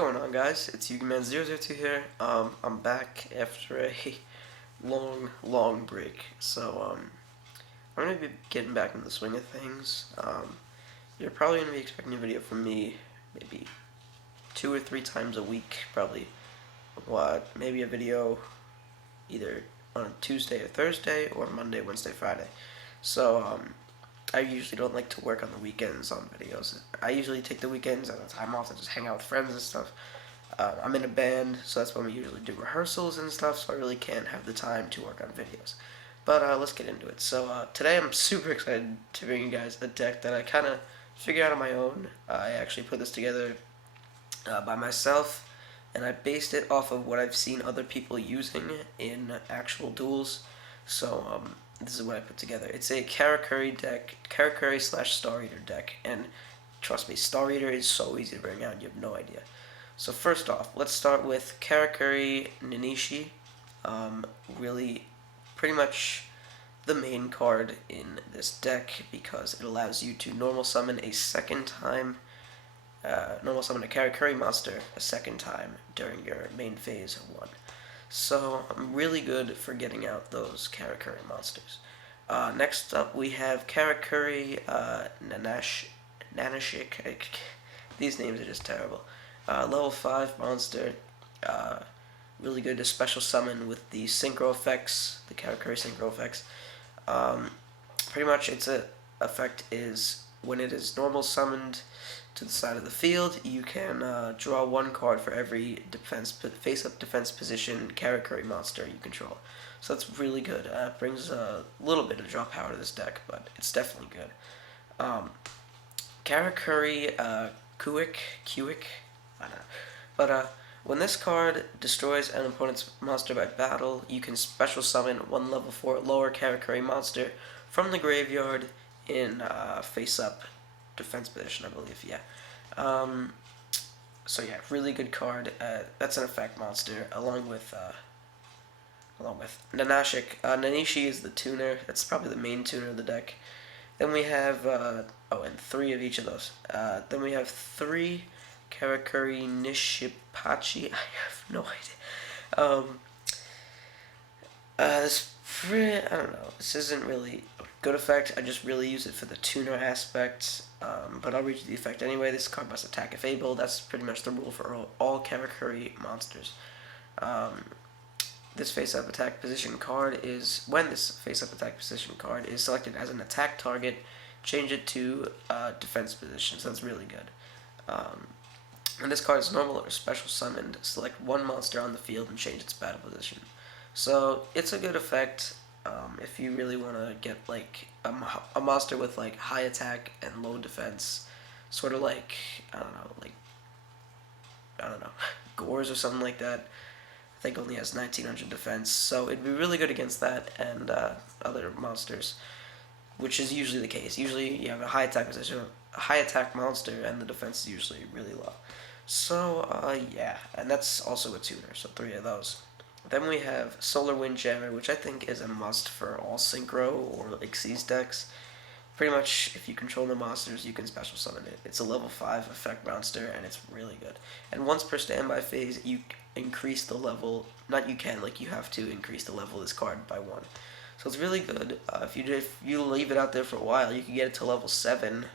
going on, guys? It's YugiMan002 here. I'm back after a long break. I'm gonna be getting back in the swing of things. You're probably gonna be expecting a video from me maybe 2 or 3 times a week, probably. Maybe a video either on Tuesday or Thursday, or Monday, Wednesday, Friday. I usually don't like to work on the weekends on videos. I usually take the weekends as a time off to just hang out with friends and stuff. I'm in a band, so that's when we usually do rehearsals and stuff, so I really can't have the time to work on videos. But let's get into it. Today I'm super excited to bring you guys a deck that I kind of figured out on my own. I actually put this together by myself, and I based it off of what I've seen other people using in actual duels. This is what I put together. It's a Karakuri deck, Karakuri/Star Eater deck, and trust me, Star Eater is so easy to bring out, you have no idea. So first off, let's start with Karakuri Konishi. Really, pretty much the main card in this deck because it allows you to normal summon a second time, normal summon a Karakuri monster a second time during your main phase 1. So I'm really good for getting out those Karakuri monsters. Next up we have Karakuri Nanashik. These names are just terrible. Level 5 monster. Really good to special summon with the synchro effects, the Karakuri synchro effects. Pretty much its effect is when it is normal summoned to the side of the field, you can draw one card for every face-up defense position Karakuri monster you control. So that's really good. It brings a little bit of draw power to this deck, but it's definitely good. Karakuri Kuik, I don't know. But when this card destroys an opponent's monster by battle, you can special summon one level 4 lower Karakuri monster from the graveyard in face-up defense position, I believe. Yeah. Really good card. That's an effect monster, along with Nanashik. Nanishi is the tuner. That's probably the main tuner of the deck. Then we have and 3 of each of those. Then we have 3 Karakuri Nishipachi. I have no idea. I don't know. This isn't really a good effect. I just really use it for the tuner aspect. But I'll read you the effect anyway. This card must attack if able. That's pretty much the rule for all Karakuri monsters. This face-up attack position card is when this face-up attack position card is selected as an attack target, change it to defense position. So that's really good. When this card is normal or special summoned, select one monster on the field and change its battle position. So it's a good effect if you really want to get like a monster with like high attack and low defense, sort of like I don't know, Gores or something like that. I think only has 1900 defense, so it'd be really good against that and other monsters, which is usually the case. Usually you have a high attack position, a high attack monster, and the defense is usually really low. Yeah, and that's also a tuner, so 3 of those. Then we have Solar Windjammer, which I think is a must for all Synchro or Xyz decks. Pretty much, if you control the monsters, you can special summon it. It's a level 5 effect monster, and it's really good. And once per standby phase, you increase the level. You have to increase the level of this card by 1. So it's really good. If you leave it out there for a while, you can get it to level 7,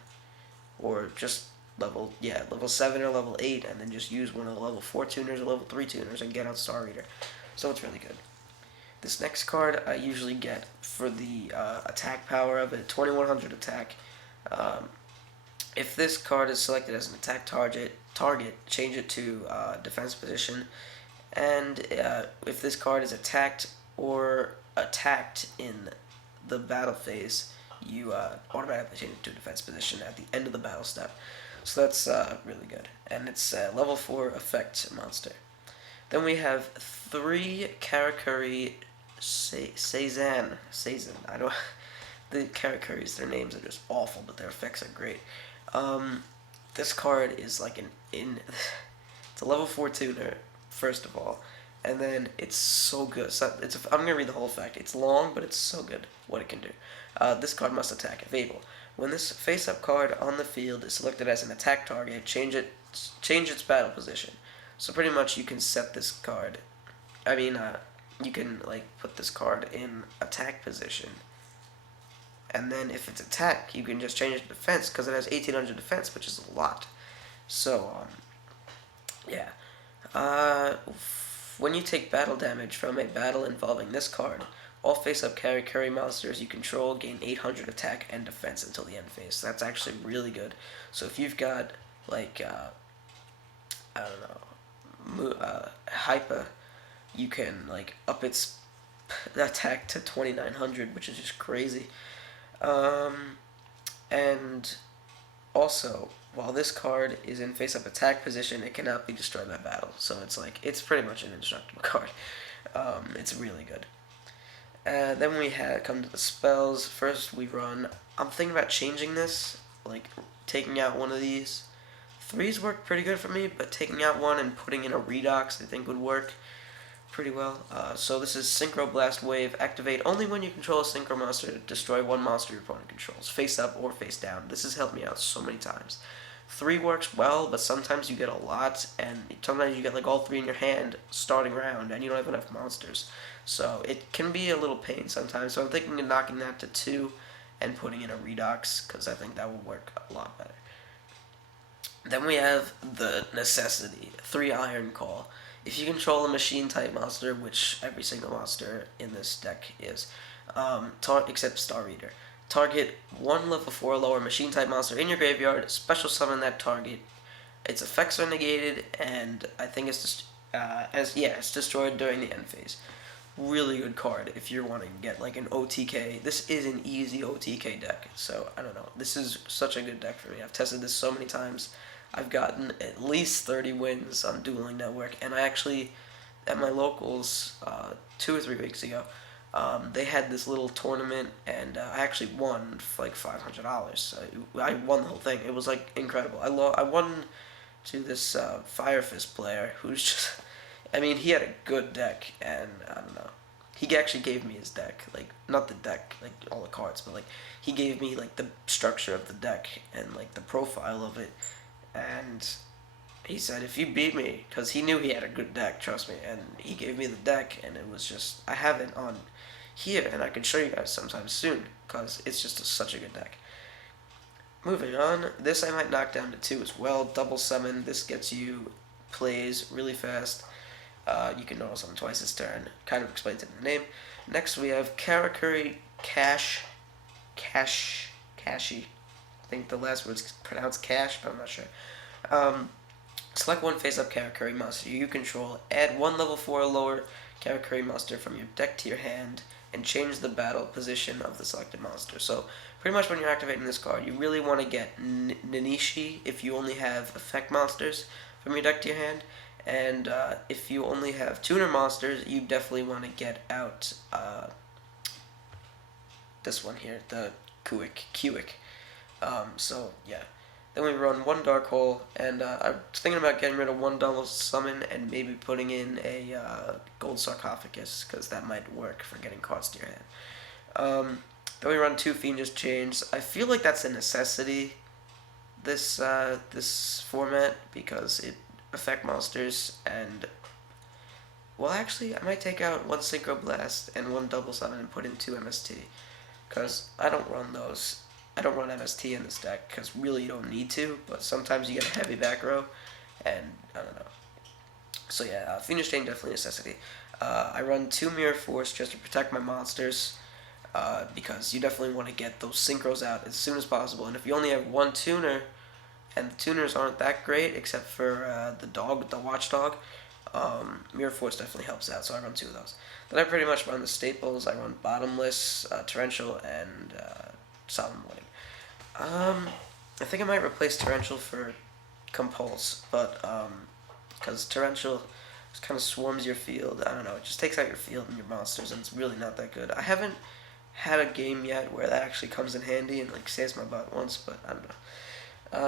or just level 7 or level 8, and then just use one of the level 4 tuners or level 3 tuners and get out Star Eater. So it's really good. This next card I usually get for the attack power of it, 2100 attack. If this card is selected as an attack target, change it to defense position. And if this card is attacked or attacked in the battle phase, you automatically change it to a defense position at the end of the battle step. So that's really good. And it's a level 4 effect monster. Then we have 3 Karakuri Seizan. I don't. The Karakuris, their names are just awful, but their effects are great. This card is like it's a level 4 tuner, first of all, and then it's so good. I'm gonna read the whole effect. It's long, but it's so good what it can do. This card must attack if able. When this face-up card on the field is selected as an attack target, change its battle position. So pretty much you can set this card. You can like put this card in attack position, and then if it's attack, you can just change it to defense because it has 1800 defense, which is a lot. So yeah. When you take battle damage from a battle involving this card, all face-up Karakuri monsters you control gain 800 attack and defense until the end phase. That's actually really good. So if you've got like I don't know, Hypa, you can like up its attack to 2900, which is just crazy. And also, while this card is in face-up attack position, it cannot be destroyed by battle. So it's like, it's pretty much an indestructible card. It's really good. Then we come to the spells. First we run, I'm thinking about changing this, like taking out one of these. Threes work pretty good for me, but taking out one and putting in a Redox I think would work pretty well. So this is Synchro Blast Wave. Activate only when you control a Synchro monster. Destroy one monster your opponent controls, face up or face down. This has helped me out so many times. 3 works well, but sometimes you get a lot, and sometimes you get like all 3 in your hand starting round, and you don't have enough monsters. So it can be a little pain sometimes. So I'm thinking of knocking that to 2 and putting in a Redox, because I think that will work a lot better. Then we have the necessity, 3 Iron Call. If you control a machine type monster, which every single monster in this deck is, except Star Eater, target 1 level 4 or lower machine type monster in your graveyard, special summon that target. Its effects are negated, and I think it's it's destroyed during the end phase. Really good card if you're wanting to get like an OTK. This is an easy OTK deck, so I don't know. This is such a good deck for me. I've tested this so many times. I've gotten at least 30 wins on Dueling Network, and I actually, at my locals 2 or 3 weeks ago, they had this little tournament, and I actually won like $500. I won the whole thing. It was like incredible. I won to this Fire Fist player who's just, I mean, he had a good deck, and I don't know. He actually gave me his deck, like not the deck, like all the cards, but like he gave me like the structure of the deck and like the profile of it. And he said, if you beat me, because he knew he had a good deck, trust me, and he gave me the deck, and it was just, I have it on here, and I can show you guys sometime soon, because it's just such a good deck. Moving on, this I might knock down to 2 as well. Double Summon, this gets you plays really fast. You can normal summon twice this turn, kind of explains it in the name. Next we have Karakuri Kashi. I think the last word's pronounced Cash, but I'm not sure. Select 1 face-up Karakuri monster you control. Add 1 level 4 or lower Karakuri monster from your deck to your hand, and change the battle position of the selected monster. So pretty much when you're activating this card, you really want to get Konishi if you only have effect monsters from your deck to your hand. And if you only have tuner monsters, you definitely want to get out this one here, the Kuik. So yeah, then we run 1 Dark Hole, and I'm thinking about getting rid of 1 Double Summon and maybe putting in a Gold Sarcophagus, because that might work for getting cards to your hand. Then we run 2 Fiendish Chains. I feel like that's a necessity, this format, because it affect monsters, and well, actually I might take out 1 Synchro Blast and 1 Double Summon and put in 2 MST, because I don't run those. I don't run MST in this deck because really you don't need to, but sometimes you get a heavy back row, and I don't know. So yeah, Fiendish Chain definitely a necessity. I run 2 Mirror Force just to protect my monsters, because you definitely want to get those synchros out as soon as possible. And if you only have 1 tuner, and the tuners aren't that great except for the watchdog, Mirror Force definitely helps out. So I run 2 of those. Then I pretty much run the staples. I run Bottomless, Torrential, and Solemn Warning. I think I might replace Torrential for Compulse, but because Torrential just kind of swarms your field. I don't know, it just takes out your field and your monsters, and it's really not that good. I haven't had a game yet where that actually comes in handy and like saves my butt once, but I don't know.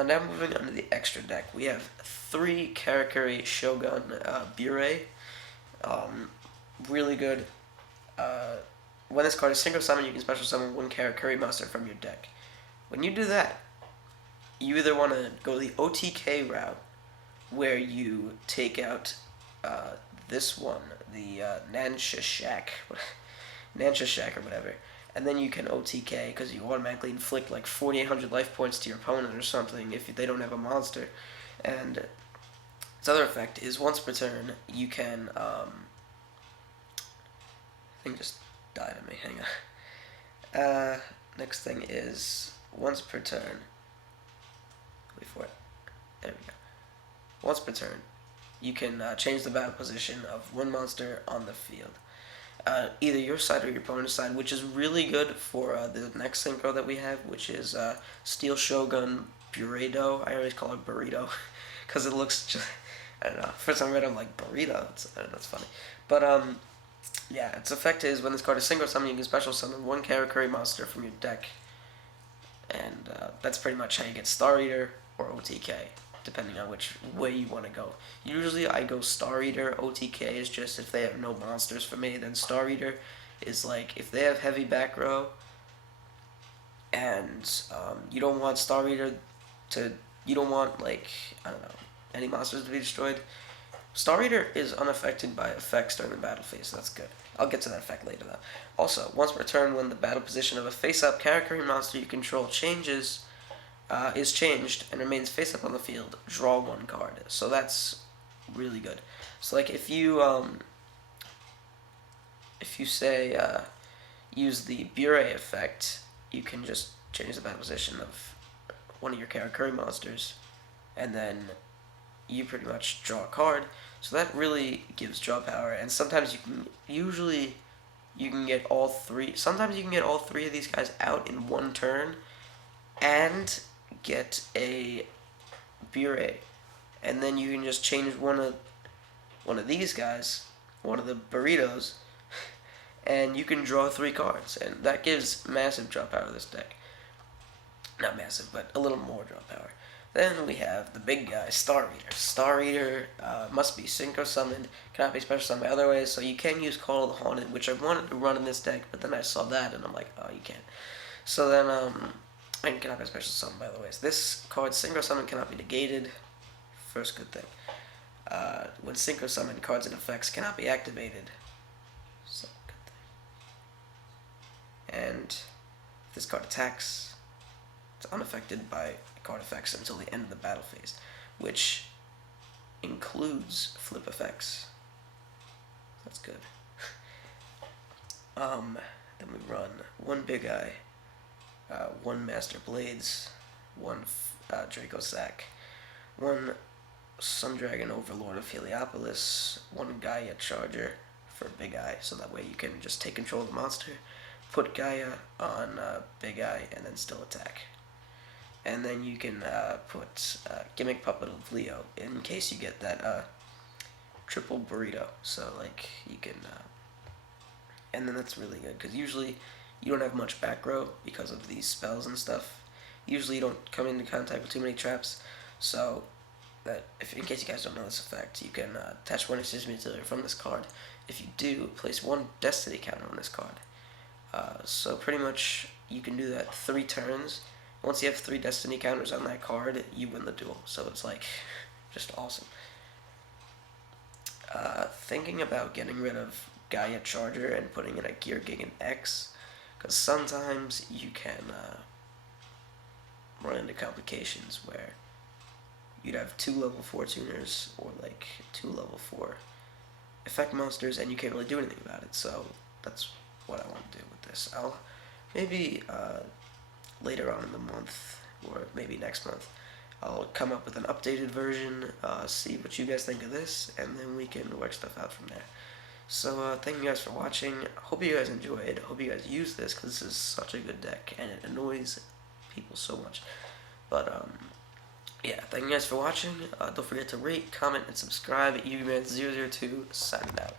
Now moving on to the extra deck, we have 3 Karakuri Shogun Burrito. Really good. When this card is synchro summon, you can special summon 1 Karakuri monster from your deck. When you do that, you either want to go the OTK route, where you take out this one, the Nanshashak, Nanshashak or whatever, and then you can OTK because you automatically inflict like 4,800 life points to your opponent or something if they don't have a monster. And its other effect is once per turn you can thing just died on me. Hang on. Next thing is once per turn. Wait for it. There we go. Once per turn, you can change the battle position of one monster on the field. Either your side or your opponent's side, which is really good for the next synchro that we have, which is Steel Shogun Burrito. I always call it Burrito because it looks just, I don't know. First time I read it, I'm like, Burrito? That's funny. But, yeah, its effect is when this card is synchro summon, you can special summon one Karakuri monster from your deck. And that's pretty much how you get Star Eater or OTK, depending on which way you want to go. Usually I go Star Eater. OTK is just if they have no monsters for me. Then Star Eater is like if they have heavy back row and you don't want Star Eater to, you don't want like, I don't know, any monsters to be destroyed. Star Eater is unaffected by effects during the battle phase, so that's good. I'll get to that effect later though. Also, once per turn when the battle position of a face-up Karakuri monster you control is changed and remains face-up on the field, draw one card. So that's really good. So like if you say use the Bure effect, you can just change the battle position of one of your Karakuri monsters, and then you pretty much draw a card. So that really gives draw power, and sometimes you can get all three. Sometimes you can get all three of these guys out in one turn, and get a Bure, and then you can just change one of these guys, one of the burritos, and you can draw 3 cards, and that gives massive draw power to this deck. Not massive, but a little more draw power. Then we have the big guy, Star Eater. Star Eater must be synchro summoned, cannot be special summoned by other ways, so you can use Call of the Haunted, which I wanted to run in this deck, but then I saw that, and I'm like, oh, you can't. So then, and cannot be special summoned by other ways. This card, synchro summon, cannot be negated. First good thing. When synchro summoned, cards and effects cannot be activated. So good thing. And if this card attacks, it's unaffected by card effects until the end of the battle phase, which includes flip effects. That's good. Then we run one big eye, one Master Blades, one Draco Sack, one Sun Dragon Overlord of Heliopolis, one Gaia Charger for Big Eye, so that way you can just take control of the monster, put Gaia on Big Eye, and then still attack. And then you can put Gimmick Puppet of Leo in case you get that triple burrito. So like you can, and then that's really good because usually you don't have much back row because of these spells and stuff. Usually you don't come into contact with too many traps. So that if in case you guys don't know this effect, you can attach one Extinction Utility from this card. If you do, place one Destiny counter on this card. So pretty much you can do that 3 turns. Once you have 3 Destiny counters on that card, you win the duel. So it's like, just awesome. Thinking about getting rid of Gaia Charger and putting in a Gear Gigant X, because sometimes you can run into complications where you'd have 2 level 4 tuners or like 2 level 4 effect monsters and you can't really do anything about it. So that's what I want to do with this. I'll maybe later on in the month, or maybe next month, I'll come up with an updated version, see what you guys think of this, and then we can work stuff out from there. So, thank you guys for watching. Hope you guys enjoyed. Hope you guys use this, because this is such a good deck, and it annoys people so much. But, yeah, thank you guys for watching. Don't forget to rate, comment, and subscribe. UBman002, signing out.